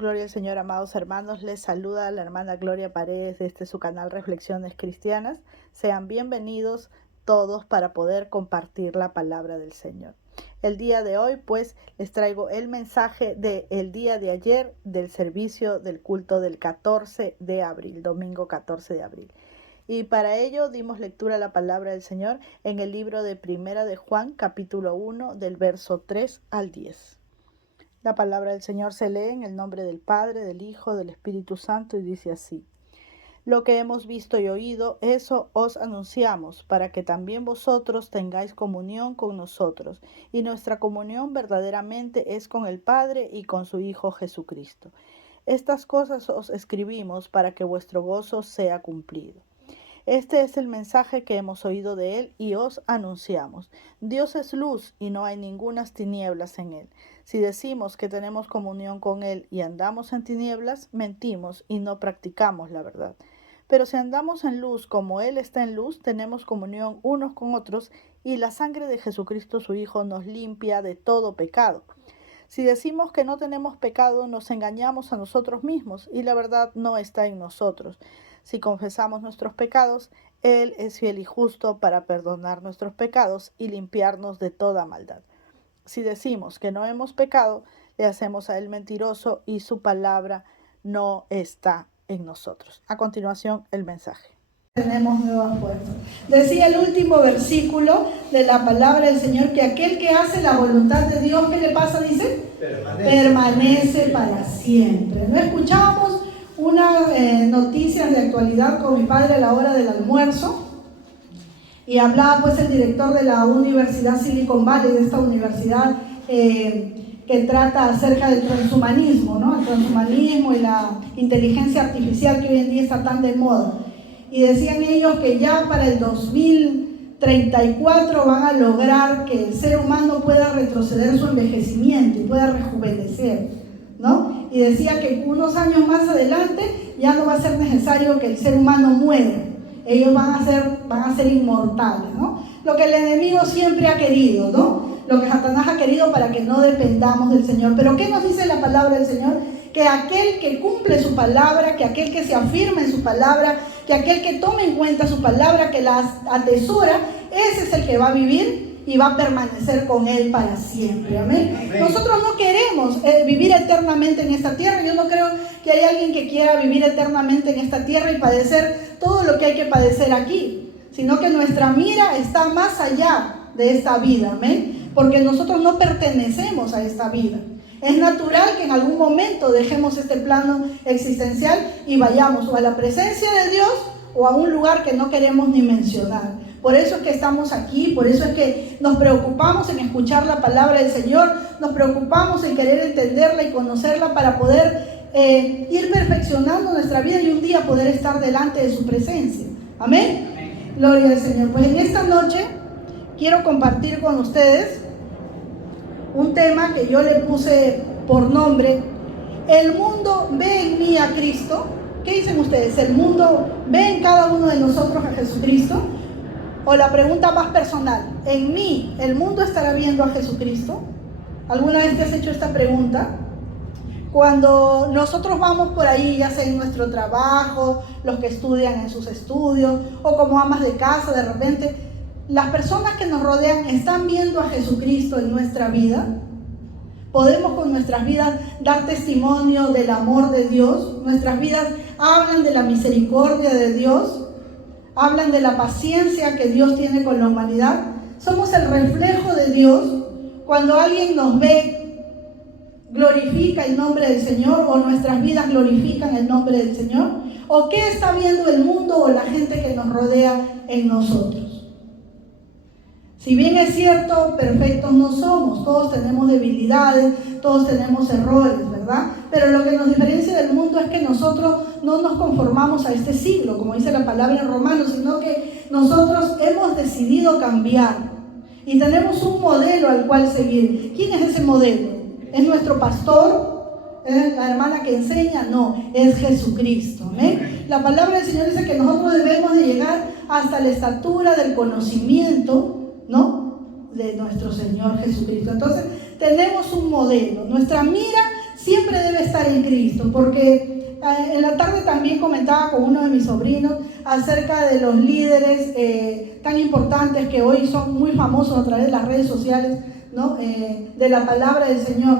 Gloria al Señor, amados hermanos. Les saluda la hermana Gloria Paredes de su canal Reflexiones Cristianas. Sean bienvenidos todos para poder compartir la palabra del Señor. El día de hoy, pues, les traigo el mensaje del día de ayer del servicio del culto del 14 de abril, domingo 14 de abril. Y para ello dimos lectura a la palabra del Señor en el libro de Primera de Juan, capítulo 1, del verso 3 al 10. La palabra del Señor se lee en el nombre del Padre, del Hijo, del Espíritu Santo y dice así: Lo que hemos visto y oído, eso os anunciamos, para que también vosotros tengáis comunión con nosotros. Y nuestra comunión verdaderamente es con el Padre y con su Hijo Jesucristo. Estas cosas os escribimos para que vuestro gozo sea cumplido. Este es el mensaje que hemos oído de él y os anunciamos. Dios es luz y no hay ningunas tinieblas en él. Si decimos que tenemos comunión con él y andamos en tinieblas, mentimos y no practicamos la verdad. Pero si andamos en luz como él está en luz, tenemos comunión unos con otros y la sangre de Jesucristo su Hijo nos limpia de todo pecado. Si decimos que no tenemos pecado, nos engañamos a nosotros mismos y la verdad no está en nosotros. Si confesamos nuestros pecados, Él es fiel y justo para perdonar nuestros pecados y limpiarnos de toda maldad. Si decimos que no hemos pecado, le hacemos a Él mentiroso y su palabra no está en nosotros. A continuación, el mensaje. Tenemos nuevas fuerzas. Decía el último versículo de la palabra del Señor que aquel que hace la voluntad de Dios, ¿qué le pasa? Dice, permanece para siempre. ¿No escuchábamos unas noticias de actualidad con mi padre a la hora del almuerzo? Y hablaba pues el director de la Universidad Silicon Valley, de esta universidad que trata acerca del transhumanismo, ¿no? El transhumanismo y la inteligencia artificial que hoy en día está tan de moda. Y decían ellos que ya para el 2034 van a lograr que el ser humano pueda retroceder su envejecimiento y pueda rejuvenecer, ¿no? Y decía que unos años más adelante ya no va a ser necesario que el ser humano muera. Ellos van a ser inmortales, ¿no? Lo que el enemigo siempre ha querido, ¿no? Lo que Satanás ha querido para que no dependamos del Señor. Pero ¿qué nos dice la palabra del Señor? Que aquel que cumple su palabra, que aquel que se afirma en su palabra, que aquel que toma en cuenta su palabra, que la atesora, ese es el que va a vivir y va a permanecer con él para siempre. Amén. Amén. Nosotros no queremos vivir eternamente en esta tierra. Yo no creo que haya alguien que quiera vivir eternamente en esta tierra y padecer todo lo que hay que padecer aquí, sino que nuestra mira está más allá de esta vida. Amén. Porque nosotros no pertenecemos a esta vida. Es natural que en algún momento dejemos este plano existencial y vayamos o a la presencia de Dios o a un lugar que no queremos ni mencionar. Por eso es que estamos aquí, por eso es que nos preocupamos en escuchar la palabra del Señor, nos preocupamos en querer entenderla y conocerla para poder ir perfeccionando nuestra vida y un día poder estar delante de su presencia. Amén. Amén. Gloria al Señor. Pues en esta noche quiero compartir con ustedes un tema que yo le puse por nombre: el mundo ve en mí a Cristo. ¿Qué dicen ustedes? ¿El mundo ve en cada uno de nosotros a Jesucristo? O la pregunta más personal: ¿en mí el mundo estará viendo a Jesucristo? ¿Alguna vez te has hecho esta pregunta? Cuando nosotros vamos por ahí, ya sea en nuestro trabajo, los que estudian en sus estudios, o como amas de casa, de repente, las personas que nos rodean están viendo a Jesucristo en nuestra vida. Podemos con nuestras vidas dar testimonio del amor de Dios. Nuestras vidas hablan de la misericordia de Dios, hablan de la paciencia que Dios tiene con la humanidad. Somos el reflejo de Dios. Cuando alguien nos ve, glorifica el nombre del Señor, o nuestras vidas glorifican el nombre del Señor. ¿O qué está viendo el mundo o la gente que nos rodea en nosotros? Si bien es cierto, perfectos no somos, todos tenemos debilidades, todos tenemos errores, ¿verdad? Pero lo que nos diferencia del mundo es que nosotros no nos conformamos a este siglo, como dice la palabra en Romanos, sino que nosotros hemos decidido cambiar y tenemos un modelo al cual seguir. ¿Quién es ese modelo? ¿Es nuestro pastor? ¿Es la hermana que enseña? No, es Jesucristo. ¿Amén? La palabra del Señor dice que nosotros debemos de llegar hasta la estatura del conocimiento, ¿no?, de nuestro Señor Jesucristo. Entonces tenemos un modelo. Nuestra mira siempre debe estar en Cristo, porque en la tarde también comentaba con uno de mis sobrinos acerca de los líderes tan importantes que hoy son muy famosos a través de las redes sociales, ¿no? De la palabra del Señor,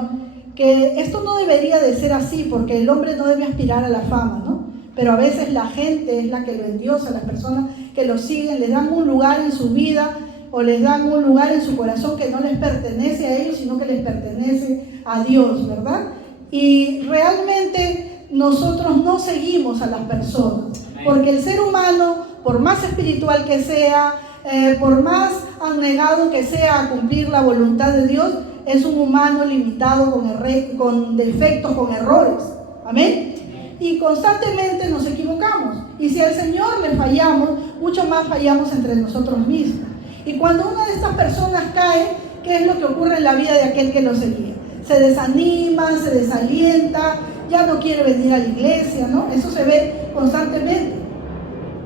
que esto no debería de ser así, porque el hombre no debe aspirar a la fama, ¿no? Pero a veces la gente es la que lo endiosa, las personas que lo siguen, les dan un lugar en su vida o les dan un lugar en su corazón que no les pertenece a ellos, sino que les pertenece a Dios, ¿verdad? Y realmente nosotros no seguimos a las personas, porque el ser humano, por más espiritual que sea, por más abnegado que sea a cumplir la voluntad de Dios, es un humano limitado con defectos, con errores. Amén. Y constantemente nos equivocamos. Y si al Señor le fallamos, mucho más fallamos entre nosotros mismos. Y cuando una de estas personas cae, ¿qué es lo que ocurre en la vida de aquel que lo seguía? Se desanima, se desalienta, ya no quiere venir a la iglesia, ¿no? Eso se ve constantemente.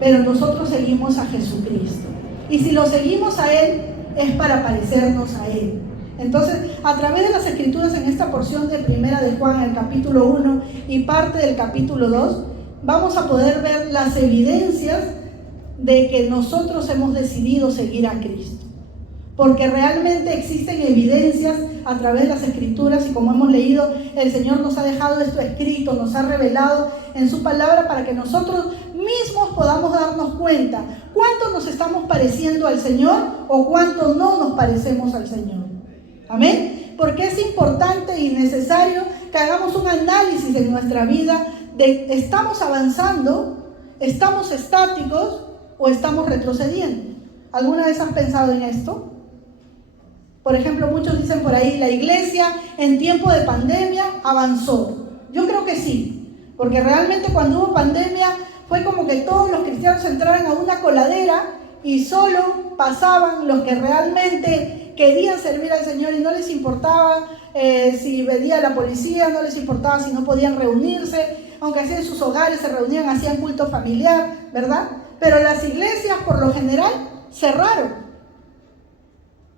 Pero nosotros seguimos a Jesucristo. Y si lo seguimos a Él, es para parecernos a Él. Entonces, a través de las Escrituras, en esta porción de Primera de Juan, el capítulo 1 y parte del capítulo 2, vamos a poder ver las evidencias de que nosotros hemos decidido seguir a Cristo. Porque realmente existen evidencias a través de las Escrituras, y como hemos leído, el Señor nos ha dejado esto escrito, nos ha revelado en su palabra para que nosotros mismos podamos darnos cuenta cuánto nos estamos pareciendo al Señor o cuánto no nos parecemos al Señor. Amén. Porque es importante y necesario que hagamos un análisis de nuestra vida de ¿estamos avanzando? ¿Estamos estáticos? ¿O estamos retrocediendo? ¿Alguna vez has pensado en esto? Por ejemplo, muchos dicen por ahí, la iglesia en tiempo de pandemia avanzó. Yo creo que sí, porque realmente cuando hubo pandemia fue como que todos los cristianos entraron a una coladera y solo pasaban los que realmente querían servir al Señor y no les importaba si venía la policía, no les importaba si no podían reunirse, aunque así en sus hogares se reunían, hacían culto familiar, ¿verdad? Pero las iglesias por lo general cerraron,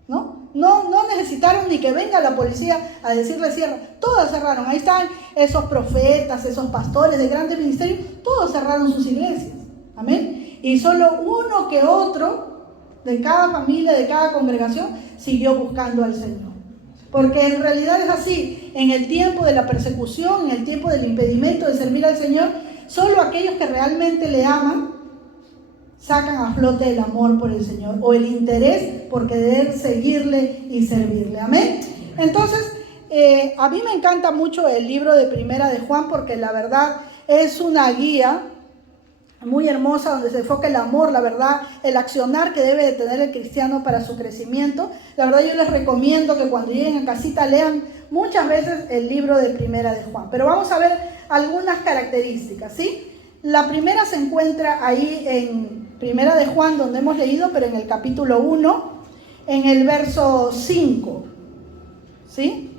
¿no? No necesitaron ni que venga la policía a decirle cierra, todas cerraron. Ahí están esos profetas, esos pastores de grandes ministerios, todos cerraron sus iglesias, amén. Y solo uno que otro de cada familia, de cada congregación, siguió buscando al Señor. Porque en realidad es así, en el tiempo de la persecución, en el tiempo del impedimento de servir al Señor, solo aquellos que realmente le aman sacan a flote el amor por el Señor o el interés por querer seguirle y servirle. Amén. Entonces, a mí me encanta mucho el libro de Primera de Juan porque la verdad es una guía muy hermosa donde se enfoca el amor, la verdad, el accionar que debe de tener el cristiano para su crecimiento. La verdad yo les recomiendo que cuando lleguen a casita lean muchas veces el libro de Primera de Juan. Pero vamos a ver algunas características, ¿sí? La primera se encuentra ahí en Primera de Juan, donde hemos leído, pero en el capítulo 1, en el verso 5, ¿sí?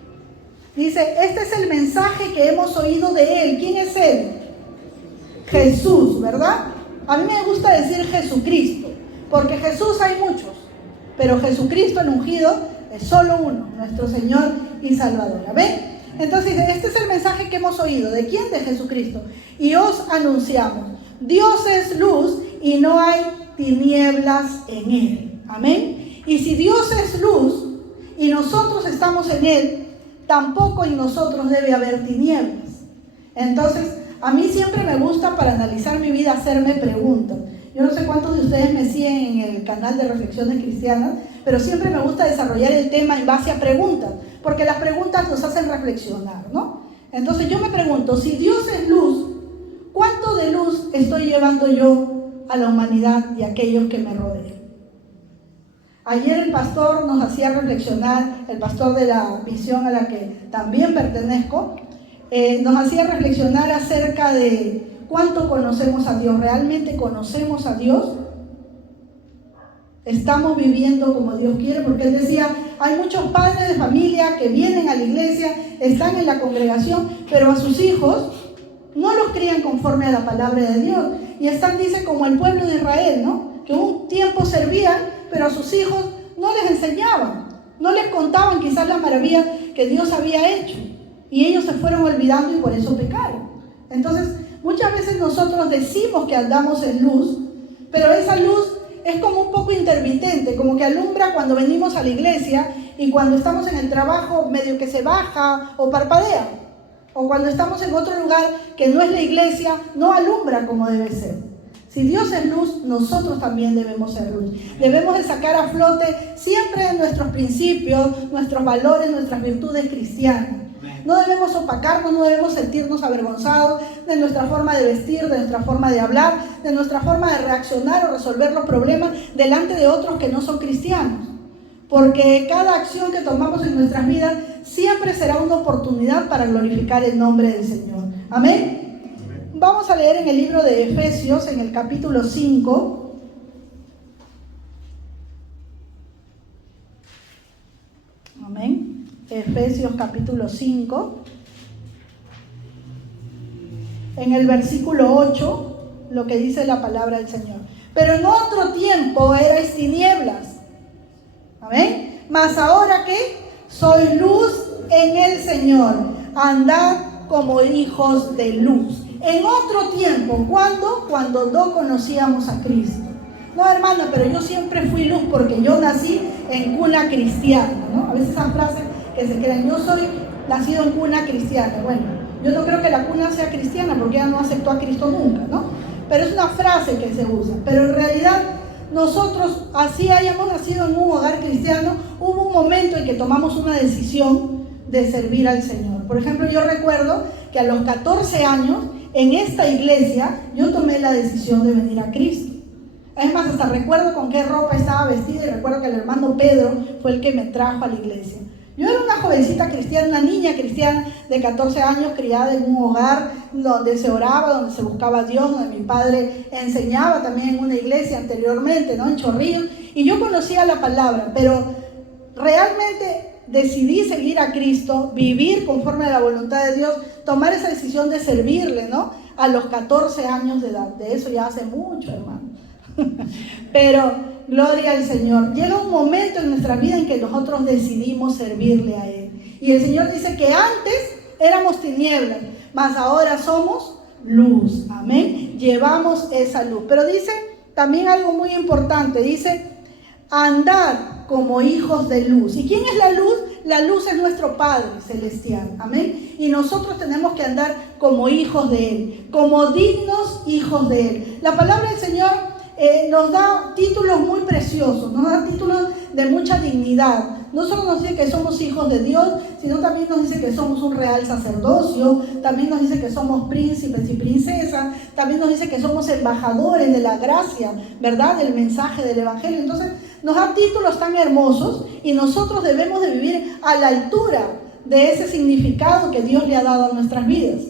Dice, este es el mensaje que hemos oído de Él. ¿Quién es Él? Jesús, ¿verdad? A mí me gusta decir Jesucristo, porque Jesús hay muchos, pero Jesucristo el ungido es solo uno, nuestro Señor y Salvador. ¿Ven? Entonces, este es el mensaje que hemos oído. ¿De quién? De Jesucristo. Y os anunciamos, Dios es luz y no hay tinieblas en Él. Amén. Y si Dios es luz y nosotros estamos en Él, tampoco en nosotros debe haber tinieblas. Entonces, a mí siempre me gusta para analizar mi vida hacerme preguntas. Yo no sé cuántos de ustedes me siguen en el canal de Reflexiones Cristianas, pero siempre me gusta desarrollar el tema en base a preguntas, porque las preguntas nos hacen reflexionar, ¿no? Entonces yo me pregunto, si Dios es luz, ¿cuánto de luz estoy llevando yo a la humanidad y a aquellos que me rodean? Ayer el pastor nos hacía reflexionar, el pastor de la misión a la que también pertenezco, nos hacía reflexionar acerca de cuánto conocemos a Dios. ¿Realmente conocemos a Dios? ¿Estamos viviendo como Dios quiere? Porque él decía, hay muchos padres de familia que vienen a la iglesia, están en la congregación, pero a sus hijos no los crían conforme a la palabra de Dios. Y están, dice, como el pueblo de Israel, ¿no? Que un tiempo servían, pero a sus hijos no les enseñaban, no les contaban quizás las maravillas que Dios había hecho. y ellos se fueron olvidando y por eso pecaron. Entonces, muchas veces nosotros decimos que andamos en luz, pero esa luz es como un poco intermitente, como que alumbra cuando venimos a la iglesia y cuando estamos en el trabajo medio que se baja o parpadea. O cuando estamos en otro lugar que no es la iglesia, no alumbra como debe ser. Si Dios es luz, nosotros también debemos ser luz. Debemos de sacar a flote siempre nuestros principios, nuestros valores, nuestras virtudes cristianas. No debemos opacarnos, no debemos sentirnos avergonzados de nuestra forma de vestir, de nuestra forma de hablar, de nuestra forma de reaccionar o resolver los problemas delante de otros que no son cristianos. Porque cada acción que tomamos en nuestras vidas siempre será una oportunidad para glorificar el nombre del Señor. Amén. Vamos a leer en el libro de Efesios, en el capítulo 5. Amén. Efesios capítulo 5. En el versículo 8, lo que dice la palabra del Señor. Pero en otro tiempo erais tinieblas. Amén. Mas ahora que sois luz en el Señor, andad como hijos de luz. En otro tiempo, ¿cuándo? Cuando no conocíamos a Cristo. No, hermana, pero yo siempre fui luz porque yo nací en cuna cristiana, ¿no? A veces esas frases que se creen, yo soy nacido en cuna cristiana. Bueno, yo no creo que la cuna sea cristiana porque ella no aceptó a Cristo nunca, ¿no? Pero es una frase que se usa. Pero en realidad nosotros, así hayamos nacido en un hogar cristiano, hubo un momento en que tomamos una decisión de servir al Señor. Por ejemplo, yo recuerdo que a los 14 años, en esta iglesia, yo tomé la decisión de venir a Cristo. Es más, hasta recuerdo con qué ropa estaba vestida y recuerdo que el hermano Pedro fue el que me trajo a la iglesia. Yo era una jovencita cristiana, una niña cristiana de 14 años, criada en un hogar donde se oraba, donde se buscaba a Dios, donde mi padre enseñaba también en una iglesia anteriormente, ¿no? En Chorrillos, y yo conocía la palabra, pero realmente decidí seguir a Cristo, vivir conforme a la voluntad de Dios, tomar esa decisión de servirle, ¿no? A los 14 años de edad. De eso ya hace mucho, hermano. Pero gloria al Señor. Llega un momento en nuestra vida en que nosotros decidimos servirle a Él. Y el Señor dice que antes éramos tinieblas, mas ahora somos luz. Amén. Llevamos esa luz. Pero dice también algo muy importante. Dice, andar como hijos de luz. ¿Y quién es la luz? La luz es nuestro Padre Celestial. Amén. Y nosotros tenemos que andar como hijos de Él, como dignos hijos de Él. La palabra del Señor nos da títulos muy preciosos, nos da títulos de mucha dignidad. No solo nos dice que somos hijos de Dios, sino también nos dice que somos un real sacerdocio, también nos dice que somos príncipes y princesas, también nos dice que somos embajadores de la gracia, ¿verdad? Del mensaje del Evangelio. Entonces nos da títulos tan hermosos y nosotros debemos de vivir a la altura de ese significado que Dios le ha dado a nuestras vidas.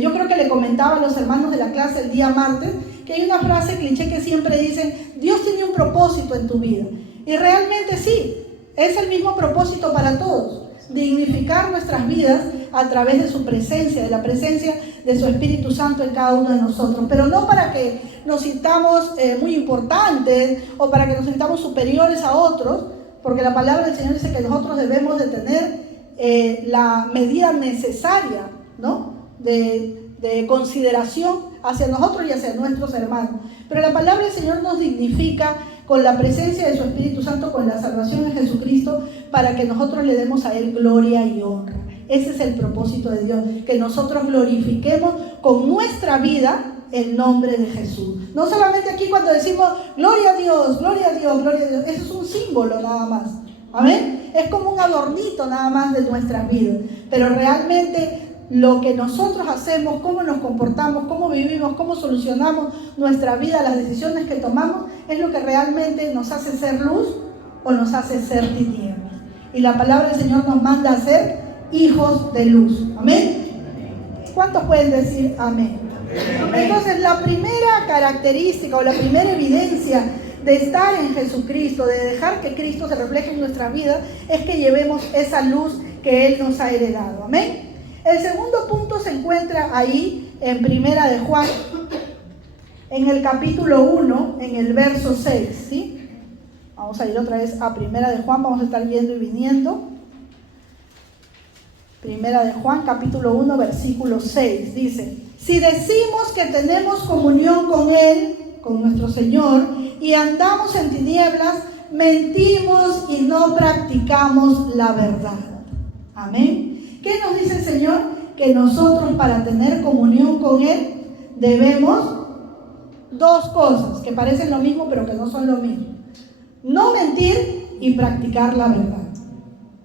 Yo creo que le comentaba a los hermanos de la clase el día martes que hay una frase cliché que siempre dicen, Dios tiene un propósito en tu vida. Y realmente sí, es el mismo propósito para todos, dignificar nuestras vidas a través de su presencia, de la presencia de su Espíritu Santo en cada uno de nosotros, pero no para que nos sintamos muy importantes o para que nos sintamos superiores a otros, porque la palabra del Señor dice que nosotros debemos de tener la medida necesaria, ¿no? de consideración hacia nosotros y hacia nuestros hermanos. Pero la palabra del Señor nos dignifica con la presencia de su Espíritu Santo, con la salvación de Jesucristo, para que nosotros le demos a Él gloria y honra. Ese es el propósito de Dios, que nosotros glorifiquemos con nuestra vida el nombre de Jesús. No solamente aquí cuando decimos gloria a Dios, gloria a Dios, gloria a Dios, eso es un símbolo nada más. Amén. Es como un adornito nada más de nuestras vidas, pero realmente lo que nosotros hacemos, cómo nos comportamos, cómo vivimos, cómo solucionamos nuestra vida, las decisiones que tomamos, es lo que realmente nos hace ser luz o nos hace ser tinieblas. Y la palabra del Señor nos manda a ser hijos de luz. ¿Amén? ¿Cuántos pueden decir amén? Amén. Entonces, la primera característica o la primera evidencia de estar en Jesucristo, de dejar que Cristo se refleje en nuestra vida, es que llevemos esa luz que Él nos ha heredado. Amén. El segundo punto se encuentra ahí en Primera de Juan, en el capítulo 1, en el verso 6, ¿sí? Vamos a ir otra vez a Primera de Juan, vamos a estar yendo y viniendo. Primera de Juan, capítulo 1, versículo 6. Dice: si decimos que tenemos comunión con Él, con nuestro Señor, y andamos en tinieblas, mentimos y no practicamos la verdad. Amén. ¿Qué nos dice el Señor? Que nosotros, para tener comunión con Él, debemos dos cosas que parecen lo mismo pero que no son lo mismo: no mentir y practicar la verdad.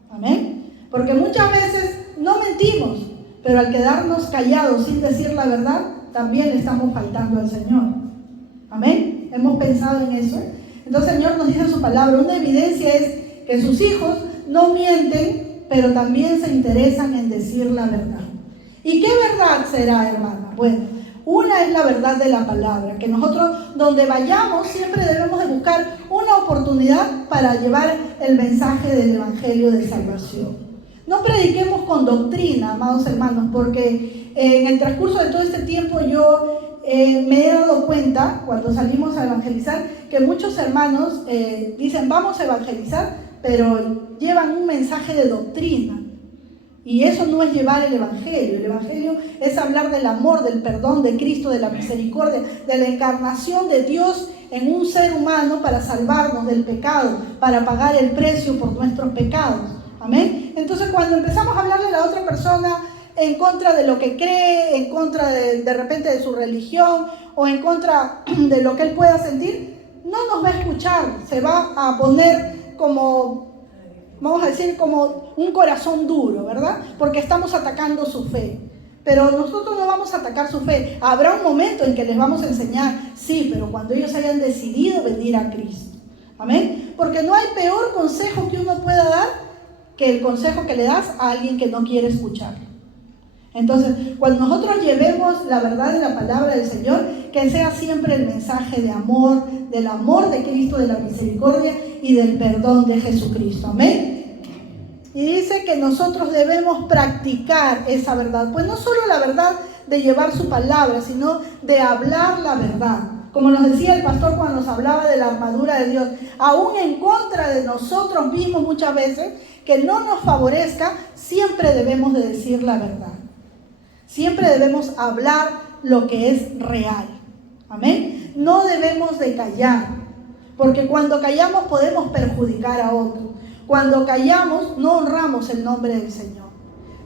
Amén. Porque muchas veces no mentimos, pero al quedarnos callados sin decir la verdad, también le estamos faltando al Señor. Amén. ¿Hemos pensado en eso? Entonces el Señor nos dice en su palabra, una evidencia es que sus hijos no mienten, pero también se interesan en decir la verdad. ¿Y qué verdad será, hermana? Bueno, una es la verdad de la palabra, que nosotros donde vayamos siempre debemos de buscar una oportunidad para llevar el mensaje del Evangelio de salvación. No prediquemos con doctrina, amados hermanos, porque en el transcurso de todo este tiempo yo me he dado cuenta, cuando salimos a evangelizar, que muchos hermanos dicen vamos a evangelizar, pero llevan un mensaje de doctrina. Y eso no es llevar el Evangelio. El Evangelio es hablar del amor, del perdón de Cristo, de la misericordia, de la encarnación de Dios en un ser humano para salvarnos del pecado, para pagar el precio por nuestros pecados. Amén. Entonces, cuando empezamos a hablarle a la otra persona en contra de lo que cree, en contra de repente de su religión o en contra de lo que él pueda sentir, no nos va a escuchar. Se va a poner como, vamos a decir, como un corazón duro, ¿verdad? Porque estamos atacando su fe. Pero nosotros no vamos a atacar su fe. Habrá un momento en que les vamos a enseñar, sí, pero cuando ellos hayan decidido venir a Cristo. Amén. Porque no hay peor consejo que uno pueda dar que el consejo que le das a alguien que no quiere escucharlo. Entonces, cuando nosotros llevemos la verdad de la palabra del Señor, que sea siempre el mensaje de amor, del amor de Cristo, de la misericordia y del perdón de Jesucristo. Amén. Y dice que nosotros debemos practicar esa verdad. Pues no solo la verdad de llevar su palabra, sino de hablar la verdad. Como nos decía el pastor cuando nos hablaba de la armadura de Dios, aún en contra de nosotros mismos muchas veces, que no nos favorezca, siempre debemos de decir la verdad. Siempre debemos hablar lo que es real. Amén. No debemos de callar, porque cuando callamos podemos perjudicar a otros. Cuando callamos no honramos el nombre del Señor.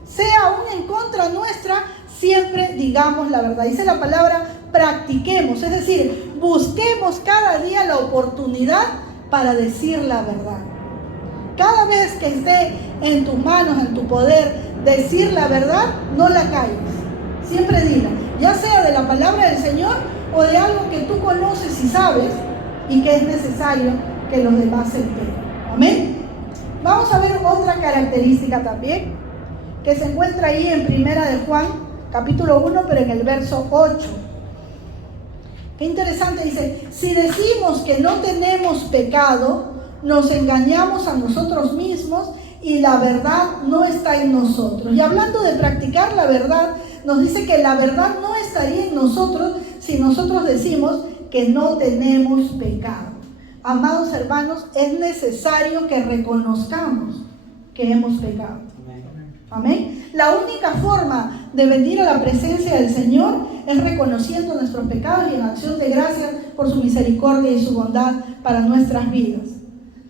Sea aún en contra nuestra, siempre digamos la verdad. Dice la palabra, practiquemos, es decir, busquemos cada día la oportunidad para decir la verdad. Cada vez que esté en tus manos, en tu poder, decir la verdad, no la calles. Siempre dila, ya sea de la palabra del Señor o de algo que tú conoces y sabes y que es necesario que los demás se enteren. Amén. Vamos a ver otra característica también que se encuentra ahí en Primera de Juan, capítulo 1, pero en el verso 8. Qué interesante, dice, si decimos que no tenemos pecado, nos engañamos a nosotros mismos y la verdad no está en nosotros. Y hablando de practicar la verdad, nos dice que la verdad no estaría en nosotros si nosotros decimos que no tenemos pecado. Amados hermanos, es necesario que reconozcamos que hemos pecado. Amén. La única forma de venir a la presencia del Señor es reconociendo nuestros pecados y en acción de gracias por su misericordia y su bondad para nuestras vidas.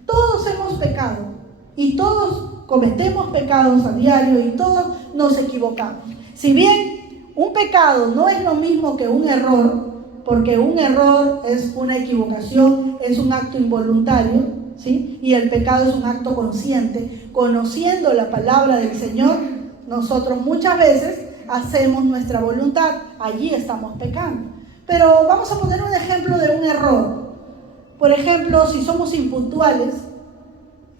Todos hemos pecado y todos cometemos pecados a diario y todos nos equivocamos. Si bien un pecado no es lo mismo que un error, porque un error es una equivocación, es un acto involuntario, ¿sí? Y el pecado es un acto consciente. Conociendo la palabra del Señor, nosotros muchas veces hacemos nuestra voluntad, allí estamos pecando. Pero vamos a poner un ejemplo de un error. Por ejemplo, si somos impuntuales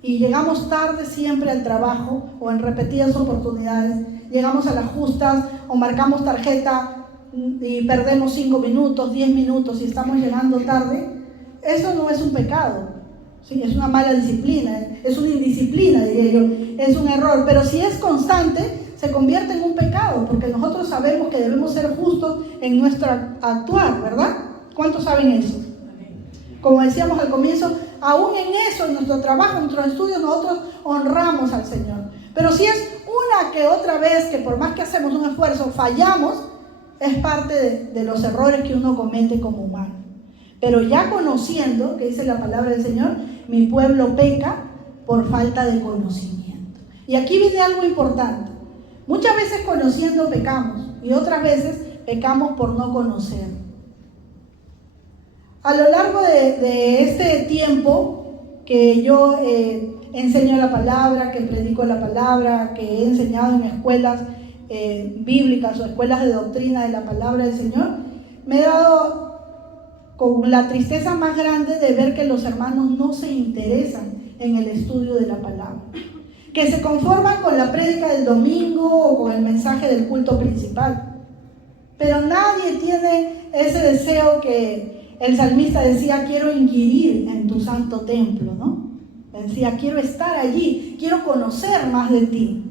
y llegamos tarde siempre al trabajo o en repetidas oportunidades, llegamos a las justas o marcamos tarjeta y perdemos 5 minutos, 10 minutos y estamos llegando tarde, eso no es un pecado, ¿sí? Es una mala disciplina, es una indisciplina, diría yo, es un error, pero si es constante, se convierte en un pecado, porque nosotros sabemos que debemos ser justos en nuestro actuar, ¿verdad? ¿Cuántos saben eso? Como decíamos al comienzo, aún en eso, en nuestro trabajo, en nuestros estudios, nosotros honramos al Señor. Pero si es una que otra vez, que por más que hacemos un esfuerzo, fallamos, es parte de los errores que uno comete como humano. Pero ya conociendo, que dice la palabra del Señor, mi pueblo peca por falta de conocimiento. Y aquí viene algo importante. Muchas veces conociendo pecamos y otras veces pecamos por no conocer. A lo largo de este tiempo que yo enseño la palabra, que predico la palabra, que he enseñado en escuelas bíblicas o escuelas de doctrina de la palabra del Señor, me he dado con la tristeza más grande de ver que los hermanos no se interesan en el estudio de la palabra, que se conforman con la prédica del domingo o con el mensaje del culto principal, pero nadie tiene ese deseo que el salmista decía: quiero inquirir en tu santo templo, ¿no? Decía: quiero estar allí, quiero conocer más de ti.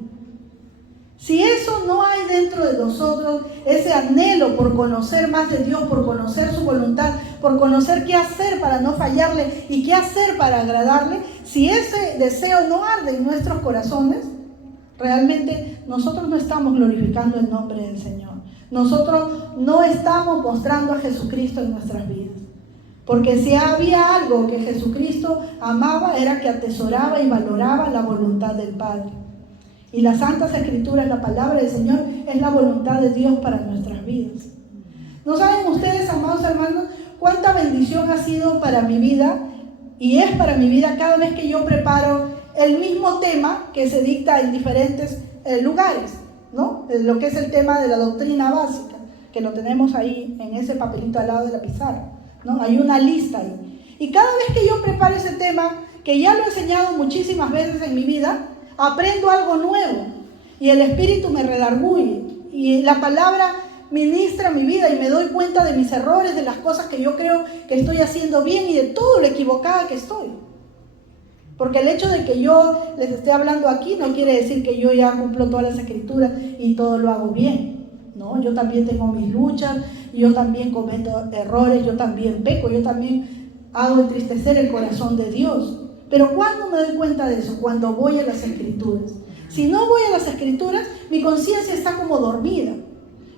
Si eso no hay dentro de nosotros, ese anhelo por conocer más de Dios, por conocer su voluntad, por conocer qué hacer para no fallarle y qué hacer para agradarle, si ese deseo no arde en nuestros corazones, realmente nosotros no estamos glorificando el nombre del Señor. Nosotros no estamos mostrando a Jesucristo en nuestras vidas. Porque si había algo que Jesucristo amaba, era que atesoraba y valoraba la voluntad del Padre. Y las Santas Escrituras, la palabra del Señor, es la voluntad de Dios para nuestras vidas. ¿No saben ustedes, amados hermanos, cuánta bendición ha sido para mi vida y es para mi vida cada vez que yo preparo el mismo tema que se dicta en diferentes lugares, ¿no? Lo que es el tema de la doctrina básica, que lo tenemos ahí en ese papelito al lado de la pizarra, ¿no? Hay una lista ahí. Y cada vez que yo preparo ese tema, que ya lo he enseñado muchísimas veces en mi vida, aprendo algo nuevo y el Espíritu me redarguye y la palabra ministra mi vida y me doy cuenta de mis errores, de las cosas que yo creo que estoy haciendo bien y de todo lo equivocada que estoy. Porque el hecho de que yo les esté hablando aquí no quiere decir que yo ya cumplo todas las escrituras y todo lo hago bien, ¿no? Yo también tengo mis luchas, yo también cometo errores, yo también peco, yo también hago entristecer el corazón de Dios. Pero ¿cuándo me doy cuenta de eso? Cuando voy a las Escrituras. Si no voy a las Escrituras, mi conciencia está como dormida,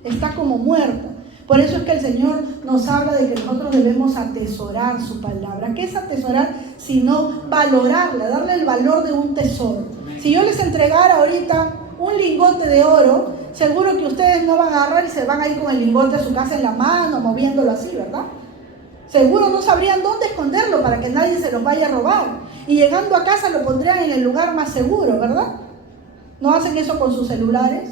está como muerta. Por eso es que el Señor nos habla de que nosotros debemos atesorar su palabra. ¿Qué es atesorar? Sino valorarla, darle el valor de un tesoro. Si yo les entregara ahorita un lingote de oro, seguro que ustedes no van a agarrar y se van a ir con el lingote a su casa en la mano, moviéndolo así, ¿verdad? Seguro no sabrían dónde esconderlo para que nadie se los vaya a robar. Y llegando a casa lo pondrían en el lugar más seguro, ¿verdad? ¿No hacen eso con sus celulares?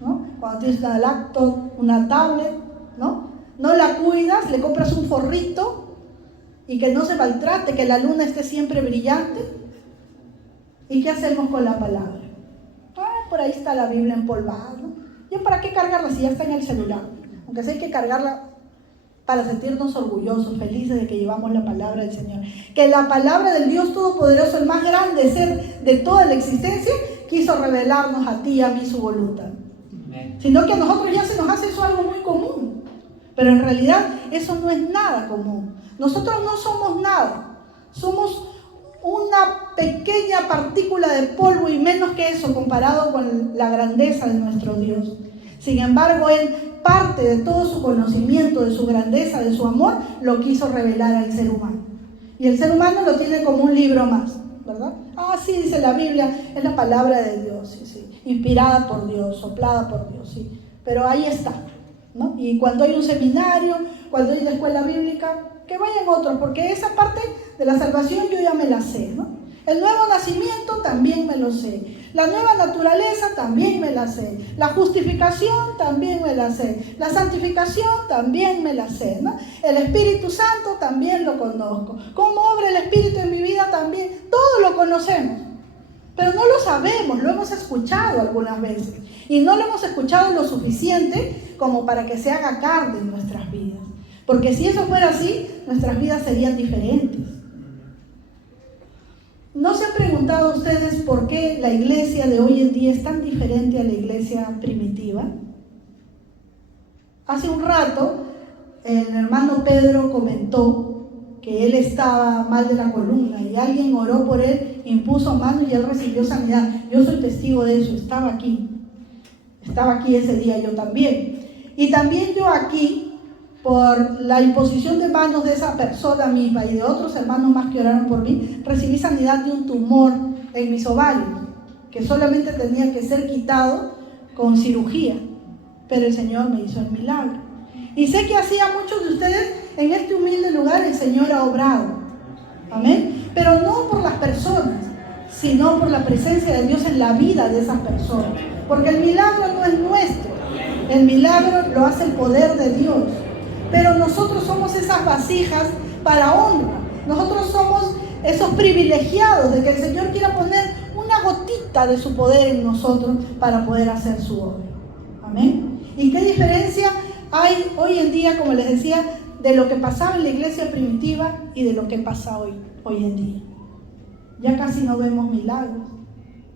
¿No? Cuando tienes una laptop, una tablet, ¿no? No la cuidas, le compras un forrito y que no se maltrate, que la luna esté siempre brillante. ¿Y qué hacemos con la palabra? Por ahí está la Biblia empolvada, ¿no? ¿Y para qué cargarla si ya está en el celular? Aunque sí hay que cargarla para sentirnos orgullosos, felices de que llevamos la palabra del Señor. Que la palabra del Dios Todopoderoso, el más grande ser de toda la existencia, quiso revelarnos a ti y a mí su voluntad. Sino que a nosotros ya se nos hace eso algo muy común. Pero en realidad eso no es nada común. Nosotros no somos nada. Somos una pequeña partícula de polvo y menos que eso comparado con la grandeza de nuestro Dios. Sin embargo, Él, parte de todo su conocimiento, de su grandeza, de su amor, lo quiso revelar al ser humano. Y el ser humano lo tiene como un libro más, ¿verdad? Sí, dice la Biblia, es la palabra de Dios, sí, inspirada por Dios, soplada por Dios, sí. Pero ahí está, ¿no? Y cuando hay un seminario, cuando hay una escuela bíblica, que vayan otros, porque esa parte de la salvación yo ya me la sé, ¿no? El nuevo nacimiento también me lo sé. La nueva naturaleza también me la sé. La justificación también me la sé. La santificación también me la sé, ¿no? El Espíritu Santo también lo conozco. Cómo obra el Espíritu en mi vida también. Todo lo conocemos. Pero no lo sabemos, lo hemos escuchado algunas veces. Y no lo hemos escuchado lo suficiente como para que se haga carne en nuestras vidas. Porque si eso fuera así, nuestras vidas serían diferentes. ¿No se han preguntado ustedes por qué la iglesia de hoy en día es tan diferente a la iglesia primitiva? Hace un rato el hermano Pedro comentó que él estaba mal de la columna y alguien oró por él, impuso manos y él recibió sanidad. Yo soy testigo de eso, estaba aquí ese día yo también. Y también yo aquí, por la imposición de manos de esa persona misma y de otros hermanos más que oraron por mí, recibí sanidad de un tumor en mis ovarios, que solamente tenía que ser quitado con cirugía, pero el Señor me hizo el milagro. Y sé que así a muchos de ustedes en este humilde lugar el Señor ha obrado, amén, pero no por las personas, sino por la presencia de Dios en la vida de esas personas, porque el milagro no es nuestro, el milagro lo hace el poder de Dios, pero nosotros somos esas vasijas para honra, nosotros somos esos privilegiados de que el Señor quiera poner una gotita de su poder en nosotros para poder hacer su obra, amén. ¿Y qué diferencia hay hoy en día, como les decía, de lo que pasaba en la iglesia primitiva y de lo que pasa hoy en día? Ya casi no vemos milagros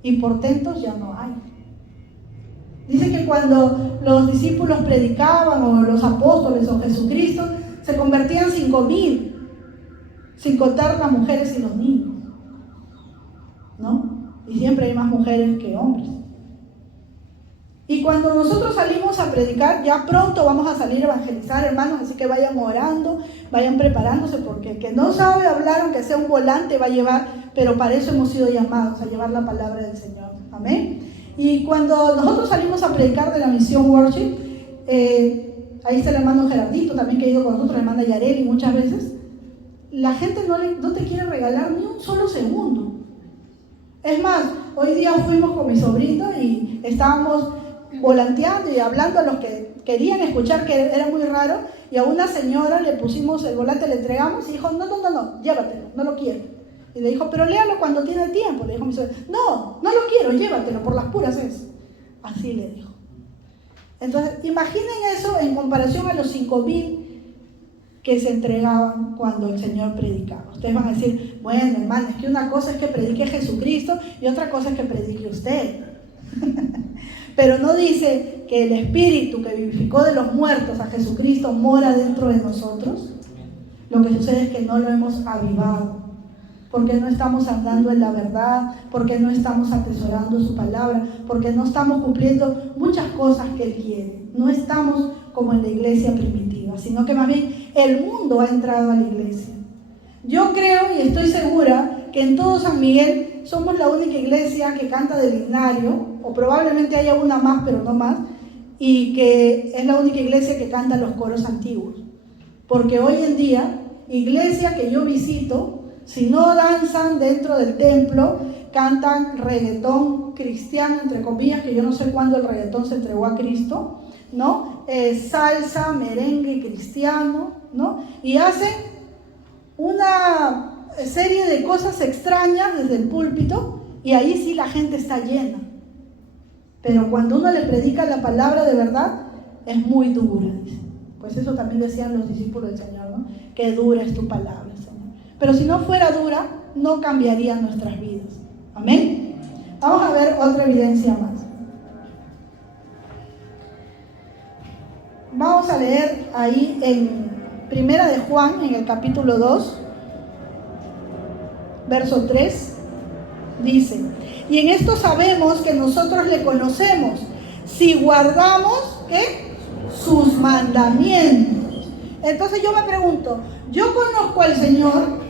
y portentos ya no hay. Dice que cuando los discípulos predicaban, o los apóstoles, o Jesucristo, se convertían 5,000, sin contar las mujeres y los niños, ¿no? Y siempre hay más mujeres que hombres. Y cuando nosotros salimos a predicar, ya pronto vamos a salir a evangelizar, hermanos, así que vayan orando, vayan preparándose, porque el que no sabe hablar, aunque sea un volante, va a llevar, pero para eso hemos sido llamados, a llevar la palabra del Señor, amén. Y cuando nosotros salimos a predicar de la misión Worship, ahí está el hermano Gerardito también, que ha ido con nosotros, la hermana Yareli muchas veces, la gente no te quiere regalar ni un solo segundo. Es más, hoy día fuimos con mi sobrino y estábamos volanteando y hablando a los que querían escuchar, que era muy raro, y a una señora le pusimos el volante, le entregamos y dijo, no, llévatelo, no lo quiero. Y le dijo, pero léalo cuando tiene tiempo. Le dijo mi sobrino, no lo quiero, llévatelo, por las puras es. Así le dijo. Entonces, imaginen eso en comparación a los 5,000 que se entregaban cuando el Señor predicaba. Ustedes van a decir, bueno, hermano, es que una cosa es que predique Jesucristo y otra cosa es que predique usted. Pero no dice que el Espíritu que vivificó de los muertos a Jesucristo mora dentro de nosotros. Lo que sucede es que no lo hemos avivado, porque no estamos andando en la verdad, porque no estamos atesorando su palabra, porque no estamos cumpliendo muchas cosas que Él quiere. No estamos como en la iglesia primitiva, sino que más bien el mundo ha entrado a la iglesia. Yo creo y estoy segura que en todo San Miguel somos la única iglesia que canta del himnario, o probablemente haya una más, pero no más, y que es la única iglesia que canta los coros antiguos. Porque hoy en día, iglesia que yo visito, si no danzan dentro del templo, cantan reggaetón cristiano, entre comillas, que yo no sé cuándo el reggaetón se entregó a Cristo, ¿no? Salsa, merengue cristiano, ¿no? Y hacen una serie de cosas extrañas desde el púlpito, y ahí sí la gente está llena. Pero cuando uno le predica la palabra de verdad, es muy dura, dice. Pues eso también decían los discípulos del Señor, ¿no? Qué dura es tu palabra, Señor. Pero si no fuera dura, no cambiaría nuestras vidas. Amén. Vamos a ver otra evidencia más. Vamos a leer ahí en Primera de Juan, en el capítulo 2, verso 3, dice: y en esto sabemos que nosotros le conocemos, si guardamos, ¿qué? Sus mandamientos. Entonces yo me pregunto, ¿yo conozco al Señor?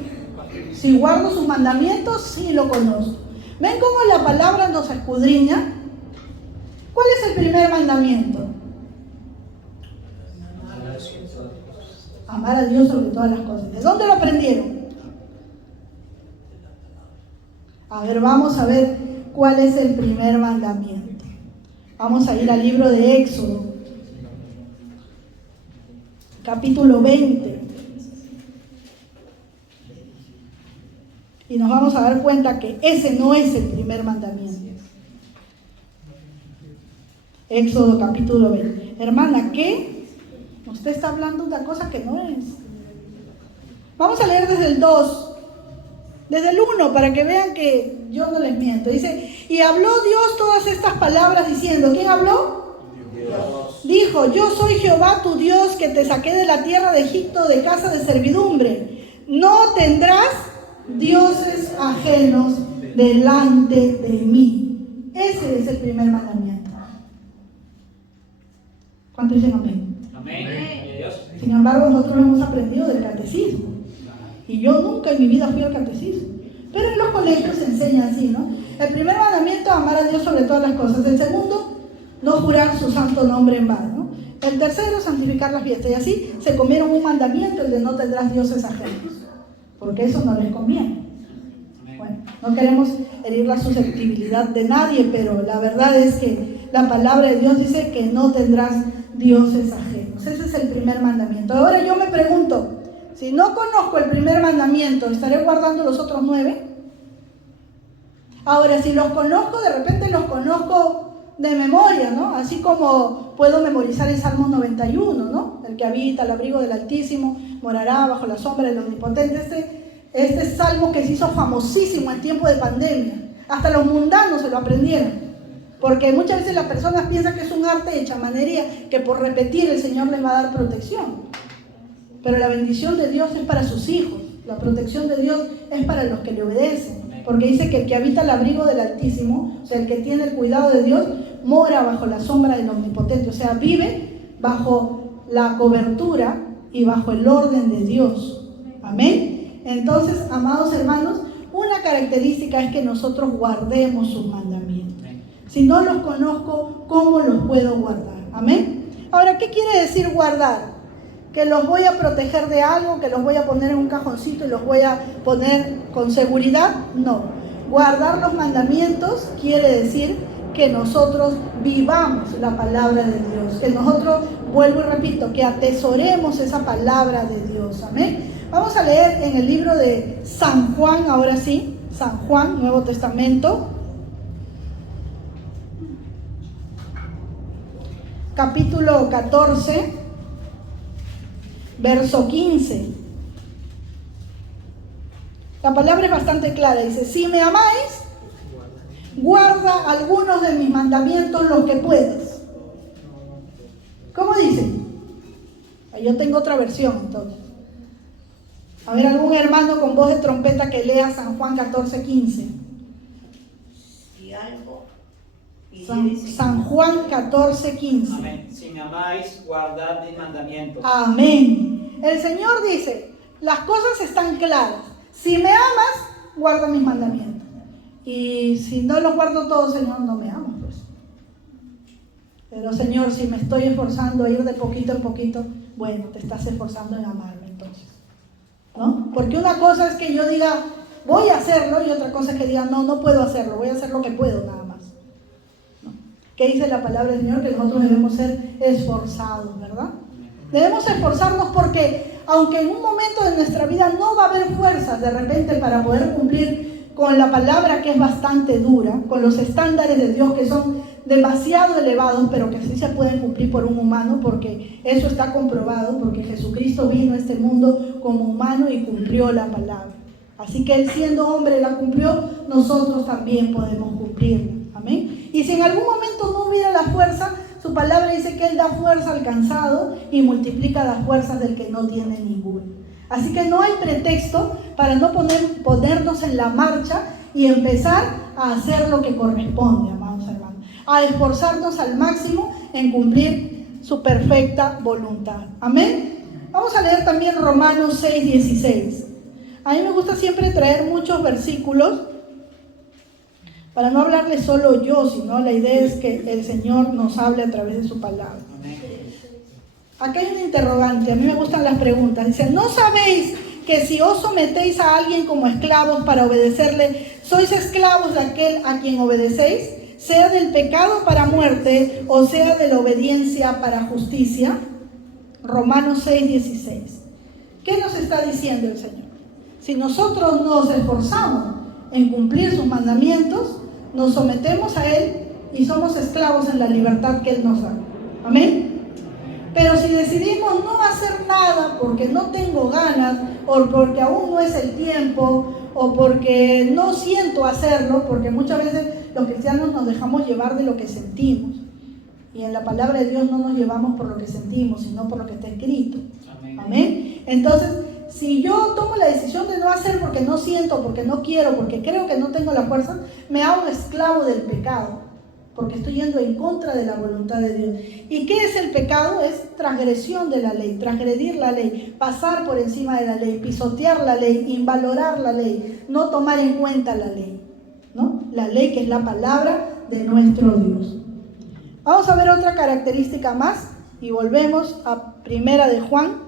Si guardo sus mandamientos, sí lo conozco. ¿Ven cómo la palabra nos escudriña? ¿Cuál es el primer mandamiento? Amar a Dios sobre todas las cosas. ¿De dónde lo aprendieron? A ver, vamos a ver cuál es el primer mandamiento. Vamos a ir al libro de Éxodo, capítulo 20. Y nos vamos a dar cuenta que ese no es el primer mandamiento. Éxodo capítulo 20. Hermana, ¿qué? Usted está hablando de una cosa que no es. Vamos a leer desde el 2. Desde el 1, para que vean que yo no les miento. Dice, y habló Dios todas estas palabras diciendo, ¿quién habló? Dios. Dijo, yo soy Jehová tu Dios que te saqué de la tierra de Egipto de casa de servidumbre. No tendrás dioses ajenos delante de mí. Ese es el primer mandamiento. ¿Cuántos dicen amén? Amén. Sin embargo, nosotros hemos aprendido del catecismo. Y yo nunca en mi vida fui al catecismo. Pero en los colegios se enseña así, ¿no? El primer mandamiento, amar a Dios sobre todas las cosas. El segundo, no jurar su santo nombre en vano. El tercero, santificar las fiestas. Y así se comieron un mandamiento, el de no tendrás dioses ajenos. Porque eso no les conviene. Bueno, no queremos herir la susceptibilidad de nadie, pero la verdad es que la palabra de Dios dice que no tendrás dioses ajenos. Ese es el primer mandamiento. Ahora yo me pregunto, si no conozco el primer mandamiento, ¿estaré guardando los otros 9? Ahora, si los conozco, de repente los conozco de memoria, ¿no? Así como puedo memorizar el Salmo 91, ¿no? El que habita al abrigo del Altísimo morará bajo la sombra del Omnipotente. Este salmo que se hizo famosísimo en tiempo de pandemia. Hasta los mundanos se lo aprendieron. Porque muchas veces las personas piensan que es un arte de chamanería, que por repetir el Señor les va a dar protección. Pero la bendición de Dios es para sus hijos. La protección de Dios es para los que le obedecen. Porque dice que el que habita al abrigo del Altísimo, o sea, el que tiene el cuidado de Dios, mora bajo la sombra del Omnipotente. O sea, vive bajo la cobertura y bajo el orden de Dios. Amén. Entonces, amados hermanos, una característica es que nosotros guardemos sus mandamientos. Si no los conozco, ¿cómo los puedo guardar? Amén. Ahora, ¿qué quiere decir guardar? ¿Que los voy a proteger de algo, que los voy a poner en un cajoncito y los voy a poner con seguridad? No. Guardar los mandamientos quiere decir que nosotros vivamos la palabra de Dios, que nosotros, vuelvo y repito, que atesoremos esa palabra de Dios. Amén. Vamos a leer en el libro de San Juan, ahora sí, San Juan, Nuevo Testamento, capítulo 14, verso 15. La palabra es bastante clara, dice: si me amáis, guarda algunos de mis mandamientos, los que puedes. ¿Cómo dice? Yo tengo otra versión, entonces. A ver, algún hermano con voz de trompeta que lea San Juan 14, 15. San Juan 14, 15. Amén. Si me amáis, guardad mis mandamientos. Amén. El Señor dice, las cosas están claras. Si me amas, guarda mis mandamientos. Y si no los guardo todos, Señor, no me amas, pues. Pero Señor, si me estoy esforzando a ir de poquito en poquito, bueno, te estás esforzando en amarme entonces, ¿no? Porque una cosa es que yo diga, voy a hacerlo, y otra cosa es que diga, no puedo hacerlo, voy a hacer lo que puedo nada más, ¿no? ¿Qué dice la palabra del Señor? Que nosotros debemos ser esforzados, ¿verdad? Debemos esforzarnos porque, aunque en un momento de nuestra vida no va a haber fuerzas de repente para poder cumplir con la palabra, que es bastante dura, con los estándares de Dios que son demasiado elevados, pero que sí se pueden cumplir por un humano, porque eso está comprobado, porque Jesucristo vino a este mundo como humano y cumplió la palabra. Así que Él, siendo hombre, la cumplió, nosotros también podemos cumplirla. Amén. Y si en algún momento no hubiera la fuerza, su palabra dice que Él da fuerza al cansado y multiplica las fuerzas del que no tiene ninguna. Así que no hay pretexto para no ponernos en la marcha y empezar a hacer lo que corresponde, amados hermanos, a esforzarnos al máximo en cumplir su perfecta voluntad. Amén. Vamos a leer también Romanos 6, 16. A mí me gusta siempre traer muchos versículos para no hablarle solo yo, sino la idea es que el Señor nos hable a través de su palabra. Acá hay un interrogante, a mí me gustan las preguntas. Dice, ¿no sabéis que si os sometéis a alguien como esclavos para obedecerle, sois esclavos de aquel a quien obedecéis, sea del pecado para muerte o sea de la obediencia para justicia? Romanos 6, 16. ¿Qué nos está diciendo el Señor? Si nosotros nos esforzamos en cumplir sus mandamientos, nos sometemos a Él y somos esclavos en la libertad que Él nos da. Amén. Pero si decidimos no hacer nada porque no tengo ganas, o porque aún no es el tiempo, o porque no siento hacerlo, porque muchas veces los cristianos nos dejamos llevar de lo que sentimos, y en la palabra de Dios no nos llevamos por lo que sentimos, sino por lo que está escrito. Amén. Entonces, si yo tomo la decisión de no hacer porque no siento, porque no quiero, porque creo que no tengo la fuerza, me hago esclavo del pecado, porque estoy yendo en contra de la voluntad de Dios. ¿Y qué es el pecado? Es transgresión de la ley, transgredir la ley, pasar por encima de la ley, pisotear la ley, invalorar la ley, no tomar en cuenta la ley, ¿no? La ley que es la palabra de nuestro Dios. Vamos a ver otra característica más y volvemos a Primera de Juan.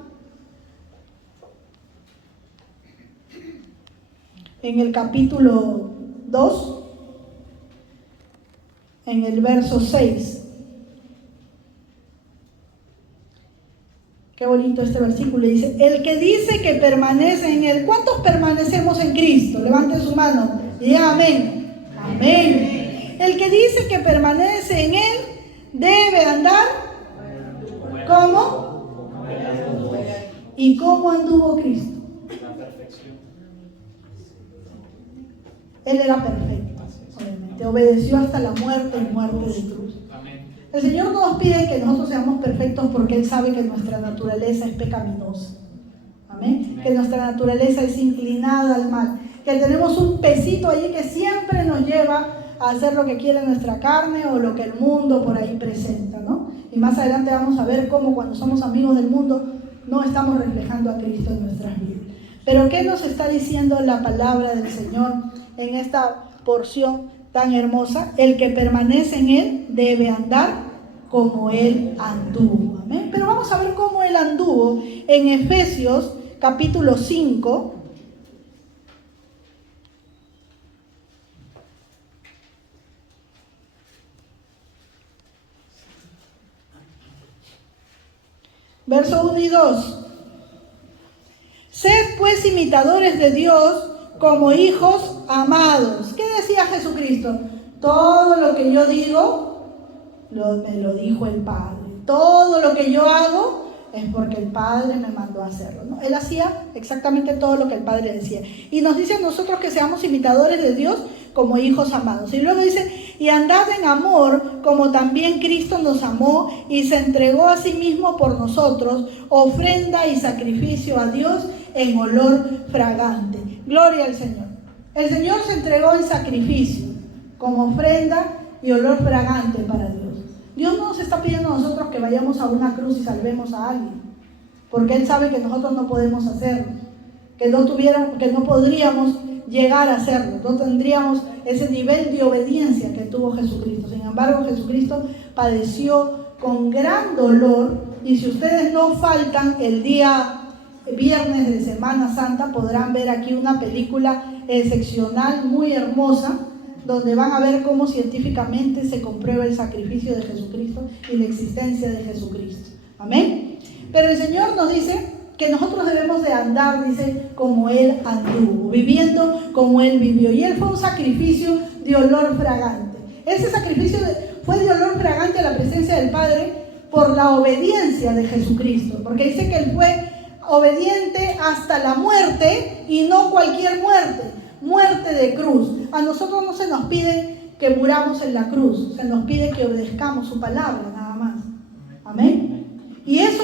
En el capítulo 2, en el verso 6. Qué bonito este versículo. Dice, el que dice que permanece en él. ¿Cuántos permanecemos en Cristo? Levanten su mano y digan amén. Amén. El que dice que permanece en él debe andar ¿cómo? ¿Y cómo anduvo Cristo? Él era perfecto, obviamente. Obedeció hasta la muerte y muerte de cruz. El Señor no nos pide que nosotros seamos perfectos porque Él sabe que nuestra naturaleza es pecaminosa. Amén. Que nuestra naturaleza es inclinada al mal. Que tenemos un pesito ahí que siempre nos lleva a hacer lo que quiere nuestra carne o lo que el mundo por ahí presenta, ¿no? Y más adelante vamos a ver cómo cuando somos amigos del mundo no estamos reflejando a Cristo en nuestras vidas. Pero ¿qué nos está diciendo la palabra del Señor en esta porción tan hermosa? El que permanece en Él debe andar como Él anduvo. ¿Amén? Pero vamos a ver cómo Él anduvo en Efesios capítulo 5. Verso 1 y 2. Sed pues imitadores de Dios como hijos amados. ¿Qué decía Jesucristo? Todo lo que yo digo, me lo dijo el Padre. Todo lo que yo hago es porque el Padre me mandó a hacerlo, ¿no? Él hacía exactamente todo lo que el Padre decía. Y nos dice a nosotros que seamos imitadores de Dios como hijos amados. Y luego dice, y andad en amor como también Cristo nos amó y se entregó a sí mismo por nosotros, ofrenda y sacrificio a Dios en olor fragante. Gloria al Señor. El Señor se entregó en sacrificio, como ofrenda y olor fragante para Dios. Dios no nos está pidiendo a nosotros que vayamos a una cruz y salvemos a alguien, porque Él sabe que nosotros no podemos hacerlo, que no podríamos llegar a hacerlo, no tendríamos ese nivel de obediencia que tuvo Jesucristo. Sin embargo, Jesucristo padeció con gran dolor, y si ustedes no faltan el día viernes de Semana Santa, podrán ver aquí una película excepcional, muy hermosa, donde van a ver cómo científicamente se comprueba el sacrificio de Jesucristo y la existencia de Jesucristo. Amén. Pero el Señor nos dice que nosotros debemos de andar, dice, como Él anduvo, viviendo como Él vivió. Y Él fue un sacrificio de olor fragante. Ese sacrificio fue de olor fragante a la presencia del Padre por la obediencia de Jesucristo. Porque dice que Él fue obediente hasta la muerte, y no cualquier muerte, muerte de cruz. A nosotros no se nos pide que muramos en la cruz, se nos pide que obedezcamos su palabra, nada más. Amén. Y eso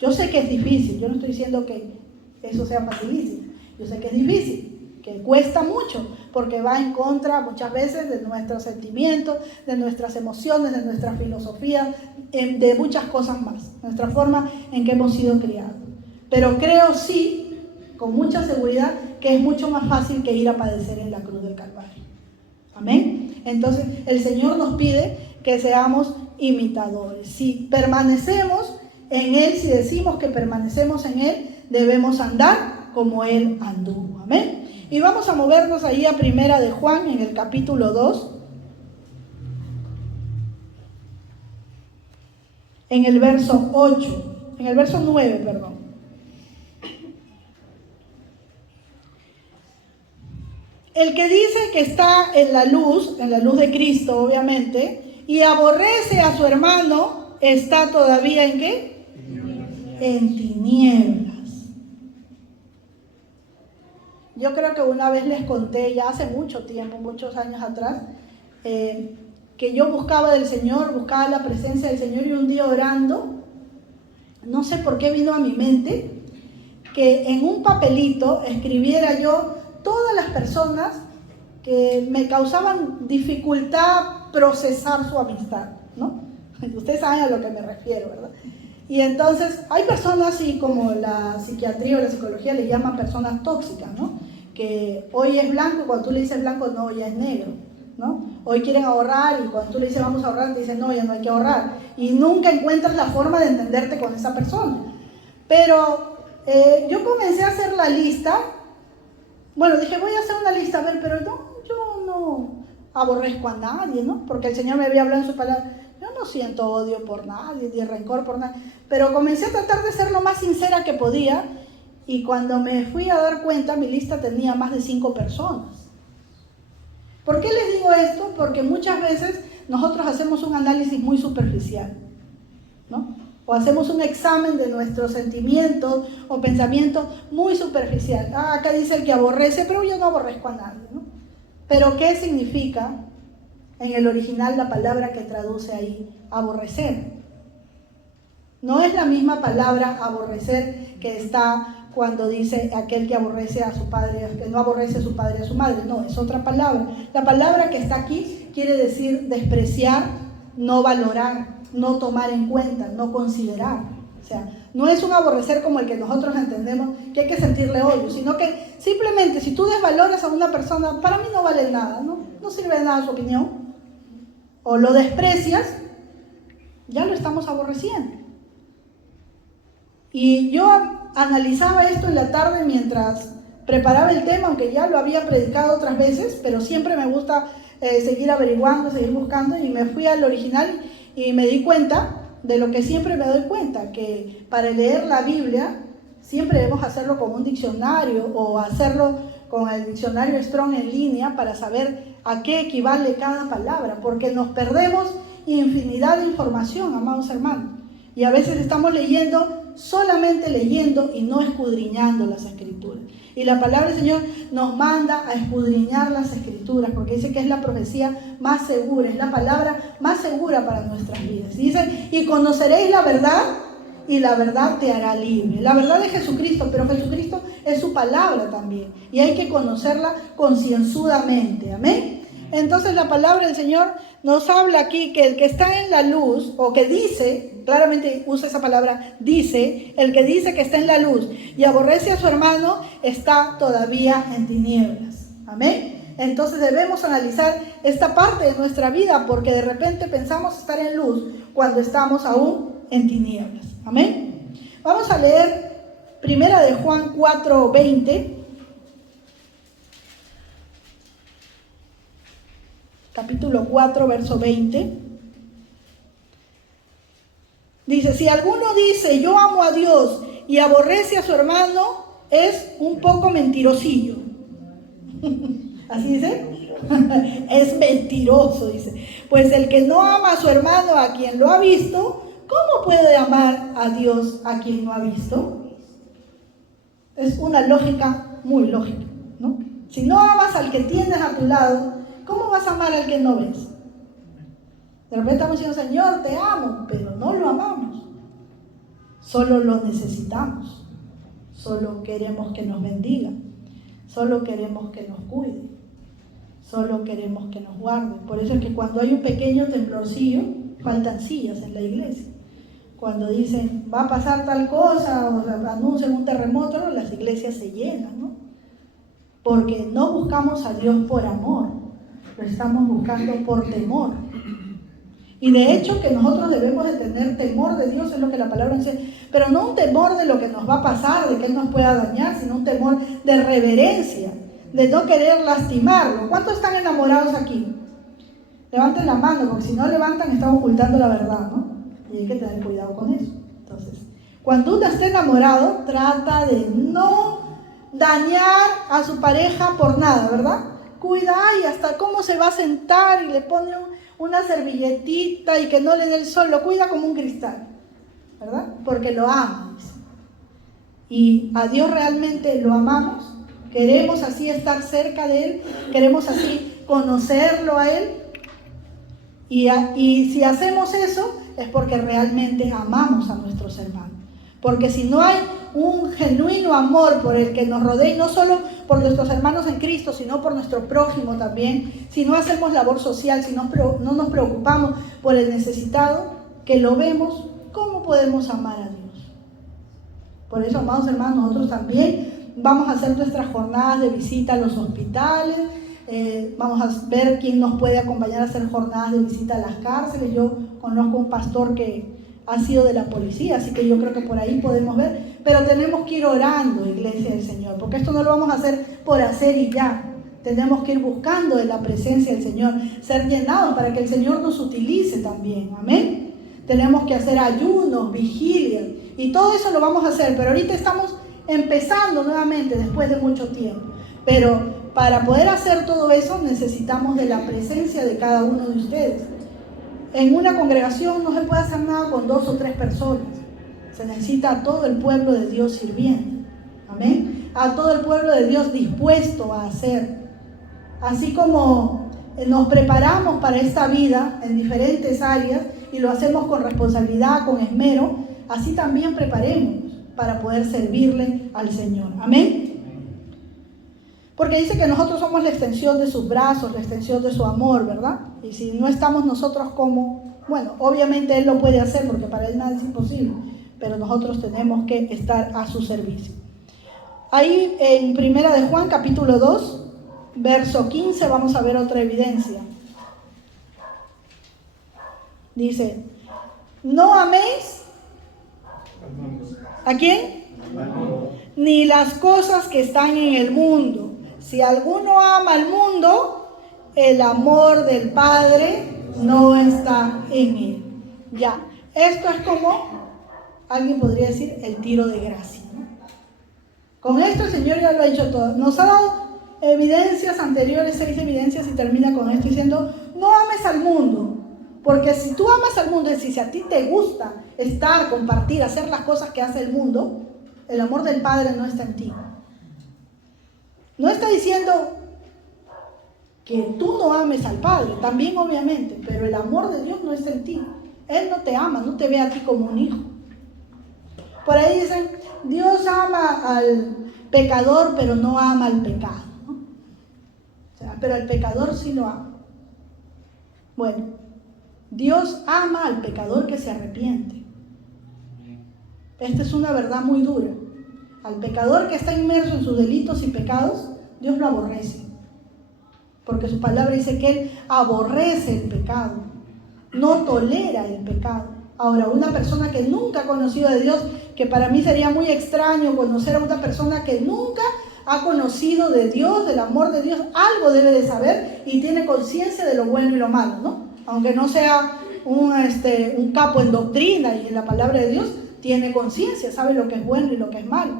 yo sé que es difícil, yo no estoy diciendo que eso sea facilísimo, yo sé que es difícil, que cuesta mucho, porque va en contra muchas veces de nuestros sentimientos, de nuestras emociones, de nuestra filosofía, de muchas cosas más, nuestra forma en que hemos sido criados. Pero creo sí, con mucha seguridad, que es mucho más fácil que ir a padecer en la cruz del Calvario. Amén. Entonces el Señor nos pide que seamos imitadores. Si permanecemos en Él, si decimos que permanecemos en Él, debemos andar como Él anduvo. Amén. Y vamos a movernos ahí a Primera de Juan, en el capítulo 2, en el verso 9, perdón. El que dice que está en la luz de Cristo, obviamente, y aborrece a su hermano, está todavía ¿en qué? En tinieblas. Yo creo que una vez les conté, ya hace mucho tiempo, muchos años atrás, que yo buscaba del Señor, buscaba la presencia del Señor, y un día orando, no sé por qué vino a mi mente que en un papelito escribiera yo todas las personas que me causaban dificultad procesar su amistad, ¿no? Ustedes saben a lo que me refiero, ¿verdad? Y entonces hay personas, así como la psiquiatría o la psicología le llaman personas tóxicas, ¿no? Que hoy es blanco, cuando tú le dices blanco, no, ya es negro, ¿no? Hoy quieren ahorrar y cuando tú le dices vamos a ahorrar, te dicen no, ya no hay que ahorrar. Y nunca encuentras la forma de entenderte con esa persona. Pero yo comencé a hacer la lista. Bueno, dije, voy a hacer una lista, a ver, pero no, yo no aborrezco a nadie, ¿no? Porque el Señor me había hablado en su palabra. Yo no siento odio por nadie, ni rencor por nadie. Pero comencé a tratar de ser lo más sincera que podía. Y cuando me fui a dar cuenta, mi lista tenía más de 5 personas. ¿Por qué les digo esto? Porque muchas veces nosotros hacemos un análisis muy superficial, ¿no? O hacemos un examen de nuestros sentimientos o pensamientos muy superficial. Acá dice el que aborrece, pero yo no aborrezco a nadie, ¿no? Pero ¿qué significa en el original la palabra que traduce ahí aborrecer? No es la misma palabra aborrecer que está cuando dice aquel que aborrece a su padre, que no aborrece a su padre y a su madre. No, es otra palabra. La palabra que está aquí quiere decir despreciar, no valorar, no tomar en cuenta, no considerar. O sea, no es un aborrecer como el que nosotros entendemos, que hay que sentirle odio, sino que simplemente si tú desvaloras a una persona, para mí no vale nada, no sirve de nada su opinión, o lo desprecias, ya lo estamos aborreciendo. Y yo analizaba esto en la tarde mientras preparaba el tema, aunque ya lo había predicado otras veces, pero siempre me gusta seguir averiguando, seguir buscando, y me fui al original y me di cuenta de lo que siempre me doy cuenta, que para leer la Biblia siempre debemos hacerlo con un diccionario o hacerlo con el diccionario Strong en línea para saber a qué equivale cada palabra, porque nos perdemos infinidad de información, amados hermanos, y a veces estamos solamente leyendo y no escudriñando las Escrituras. Y la palabra del Señor nos manda a escudriñar las Escrituras, porque dice que es la profecía más segura, es la palabra más segura para nuestras vidas. Y dice, y conoceréis la verdad, y la verdad te hará libre. La verdad es Jesucristo, pero Jesucristo es su palabra también, y hay que conocerla concienzudamente. Amén. Entonces la palabra del Señor nos habla aquí que el que está en la luz, o que dice, claramente usa esa palabra, dice, el que dice que está en la luz y aborrece a su hermano, está todavía en tinieblas. Amén. Entonces debemos analizar esta parte de nuestra vida, porque de repente pensamos estar en luz cuando estamos aún en tinieblas. Amén. Vamos a leer primera de Juan 4:20. Capítulo 4, verso 20. Dice, si alguno dice yo amo a Dios y aborrece a su hermano, es un poco mentirosillo. ¿Así dice? Es mentiroso, dice. Pues el que no ama a su hermano a quien lo ha visto, ¿cómo puede amar a Dios a quien no ha visto? Es una lógica muy lógica, ¿no? Si no amas al que tienes a tu lado, ¿cómo vas a amar al que no ves? De repente estamos diciendo, Señor, te amo, pero no lo amamos. Solo lo necesitamos. Solo queremos que nos bendiga. Solo queremos que nos cuide. Solo queremos que nos guarde. Por eso es que cuando hay un pequeño temblorcillo, faltan sillas en la iglesia. Cuando dicen, va a pasar tal cosa, o anuncian un terremoto, las iglesias se llenan, ¿no? Porque no buscamos a Dios por amor, lo estamos buscando por temor. Y de hecho que nosotros debemos de tener temor de Dios, es lo que la palabra dice, pero no un temor de lo que nos va a pasar, de que Él nos pueda dañar, sino un temor de reverencia, de no querer lastimarlo. ¿Cuántos están enamorados aquí? Levanten la mano, porque si no levantan están ocultando la verdad, ¿no? Y hay que tener cuidado con eso. Entonces, cuando uno está enamorado, trata de no dañar a su pareja por nada, ¿verdad? Cuida, y hasta cómo se va a sentar y le pone una servilletita y que no le dé el sol, lo cuida como un cristal, ¿verdad? Porque lo ama. Y a Dios realmente lo amamos, queremos así estar cerca de Él, queremos así conocerlo a Él. Y si hacemos eso es porque realmente amamos a nuestros hermanos. Porque si no hay un genuino amor por el que nos rodea, y no solo por nuestros hermanos en Cristo, sino por nuestro prójimo también, si no hacemos labor social, si no nos preocupamos por el necesitado, que lo vemos, ¿cómo podemos amar a Dios? Por eso, amados hermanos, nosotros también vamos a hacer nuestras jornadas de visita a los hospitales, vamos a ver quién nos puede acompañar a hacer jornadas de visita a las cárceles. Yo conozco un pastor que ha sido de la policía, así que yo creo que por ahí podemos ver, pero tenemos que ir orando, iglesia del Señor, porque esto no lo vamos a hacer por hacer y ya. Tenemos que ir buscando de la presencia del Señor, ser llenados para que el Señor nos utilice también, amén. Tenemos que hacer ayunos, vigilias, y todo eso lo vamos a hacer, pero ahorita estamos empezando nuevamente después de mucho tiempo. Pero para poder hacer todo eso necesitamos de la presencia de cada uno de ustedes. En una congregación no se puede hacer nada con 2 o 3 personas. Se necesita a todo el pueblo de Dios sirviendo. Amén. A todo el pueblo de Dios dispuesto a hacer. Así como nos preparamos para esta vida en diferentes áreas y lo hacemos con responsabilidad, con esmero, así también preparemos para poder servirle al Señor. Amén. Porque dice que nosotros somos la extensión de sus brazos, la extensión de su amor, ¿verdad? Y si no estamos nosotros como, bueno, obviamente Él lo puede hacer porque para Él nada es imposible, pero nosotros tenemos que estar a su servicio. Ahí en 1 de Juan, capítulo 2, verso 15, vamos a ver otra evidencia. Dice, no améis, ¿a quién? Ni las cosas que están en el mundo. Si alguno ama al mundo, el amor del Padre no está en él. Ya, esto es como, alguien podría decir, el tiro de gracia, ¿no? Con esto el Señor ya lo ha dicho todo. Nos ha dado evidencias anteriores, 6 evidencias, y termina con esto diciendo, no ames al mundo. Porque si tú amas al mundo, es decir, si a ti te gusta estar, compartir, hacer las cosas que hace el mundo, el amor del Padre no está en ti. No está diciendo que tú no ames al Padre, también obviamente, pero el amor de Dios no está en ti. Él no te ama, no te ve a ti como un hijo. Por ahí dicen, Dios ama al pecador, pero no ama al pecado, ¿no? O sea, pero al pecador sí lo ama. Bueno, Dios ama al pecador que se arrepiente. Esta es una verdad muy dura. Al pecador que está inmerso en sus delitos y pecados, Dios lo aborrece. Porque su palabra dice que Él aborrece el pecado, no tolera el pecado. Ahora, una persona que nunca ha conocido de Dios, que para mí sería muy extraño conocer a una persona que nunca ha conocido de Dios, del amor de Dios, algo debe de saber y tiene conciencia de lo bueno y lo malo, ¿no? Aunque no sea un capo en doctrina y en la palabra de Dios, tiene conciencia, sabe lo que es bueno y lo que es malo,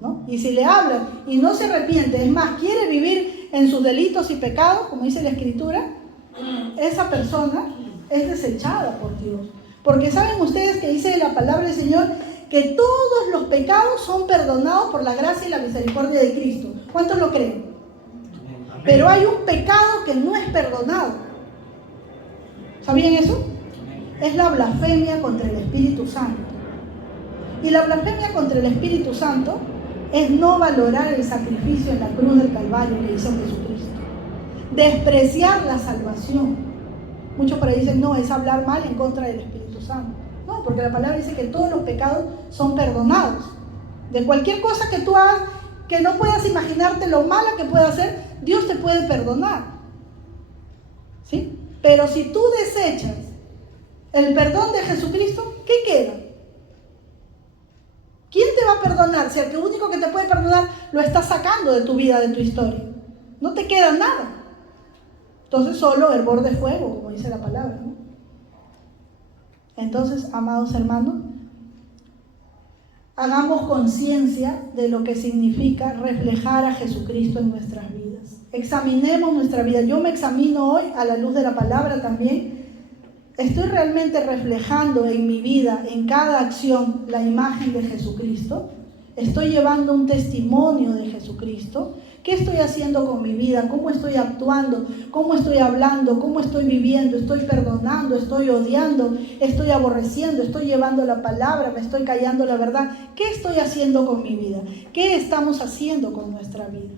¿no? Y si le hablan y no se arrepiente, es más, quiere vivir en sus delitos y pecados, como dice la Escritura, esa persona es desechada por Dios. Porque saben ustedes que dice la palabra del Señor que todos los pecados son perdonados por la gracia y la misericordia de Cristo. ¿Cuántos lo creen? Amén. Pero hay un pecado que no es perdonado. ¿Sabían eso? Es la blasfemia contra el Espíritu Santo. Y la blasfemia contra el Espíritu Santo es no valorar el sacrificio en la cruz del Calvario que hizo Jesucristo. Despreciar la salvación. Muchos por ahí dicen, no, es hablar mal en contra del Espíritu Santo. No, porque la palabra dice que todos los pecados son perdonados. De cualquier cosa que tú hagas, que no puedas imaginarte lo mala que pueda hacer, Dios te puede perdonar. ¿Sí? Pero si tú desechas el perdón de Jesucristo, ¿qué queda? ¿Quién te va a perdonar si el único que te puede perdonar lo está sacando de tu vida, de tu historia? No te queda nada. Entonces solo hervor de fuego, como dice la palabra, ¿no? Entonces, amados hermanos, hagamos conciencia de lo que significa reflejar a Jesucristo en nuestras vidas. Examinemos nuestra vida. Yo me examino hoy a la luz de la palabra también. ¿Estoy realmente reflejando en mi vida, en cada acción, la imagen de Jesucristo? ¿Estoy llevando un testimonio de Jesucristo? ¿Qué estoy haciendo con mi vida? ¿Cómo estoy actuando? ¿Cómo estoy hablando? ¿Cómo estoy viviendo? ¿Estoy perdonando? ¿Estoy odiando? ¿Estoy aborreciendo? ¿Estoy llevando la palabra? ¿Me estoy callando la verdad? ¿Qué estoy haciendo con mi vida? ¿Qué estamos haciendo con nuestra vida?